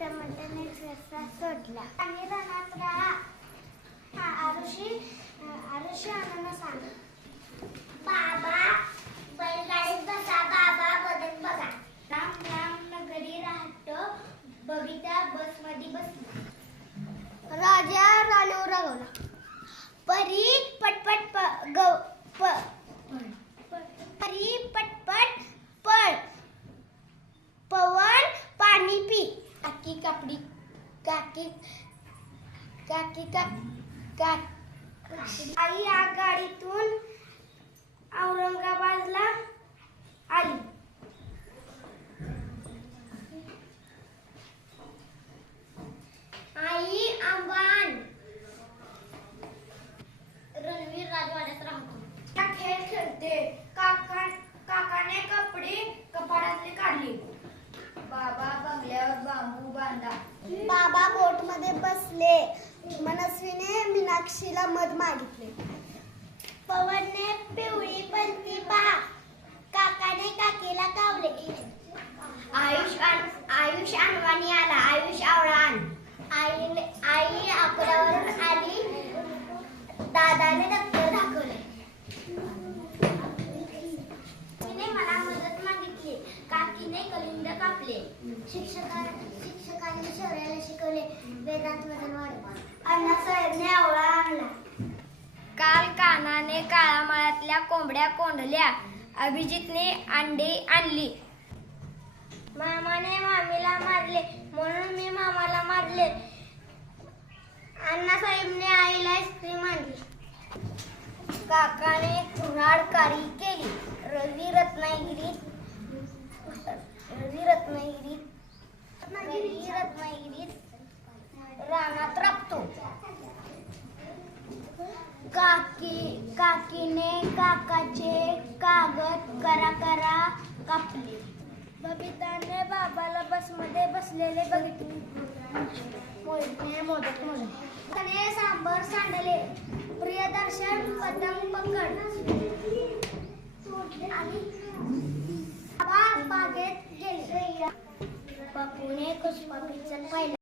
टमाट्याने रस्ता सोडला आणि रानात राहा. आरुषी आनंद सांग. बाबा बैलगाडीत बसा, बाबा बदल बघा. राम राम नगरी राहतो, बबिता बसमध्ये बसली. राजा राणीवर रागवला. परी पटपट परी पटपट पळ, पवन पाणी पी. काकी कापडी काकी काकी आई आगगाडीतून औरंगाबादला आली. आई आव्हान. रणवीर राजवाड्यात राहतो. खेळ खेळते. काकाने कपडे कपाटातले काढले. बाबा बंगल्यावर बांबू बांधा. बाबा बोट मध्ये बसले. मनस्वीने मीनाक्षीला मध मागितले. पवनने पिवळी बंती पहा. काकाने काकीला कावले. आयुष आणवानी आला. आयुष आवळान. आई आकड्यावरून आली. दादाने दप्तर दाखवले. तिने मला मदत मागितली. काकीने कलिंद कापले. शिक्षकांनी शौर्याला शिकवले. वेदांत वजन वाढवा. अण्णासाहेबने आवळा आणला. काल कानाने काळामाळ्यातल्या कोंबड्या कोंडल्या. अभिजितने अंडे आणली. मामाने मामीला मारले म्हणून मी मामाला मारले. अण्णासाहेबने आईला आईस्क्रीम आणली. काकाने कुऱ्हाडकारी केली. रवी रत्नागिरीत रानात राबतो. काकीने काकाचे कागद करा कापले. बबिताने बाबाला बसमध्ये बसलेले बघितले. त्याने सांबर सांडले. प्रियदर्शन पतंग पकड. बाबा बागेत गेले. पप्पूने खुशपपीचं पाहिलं.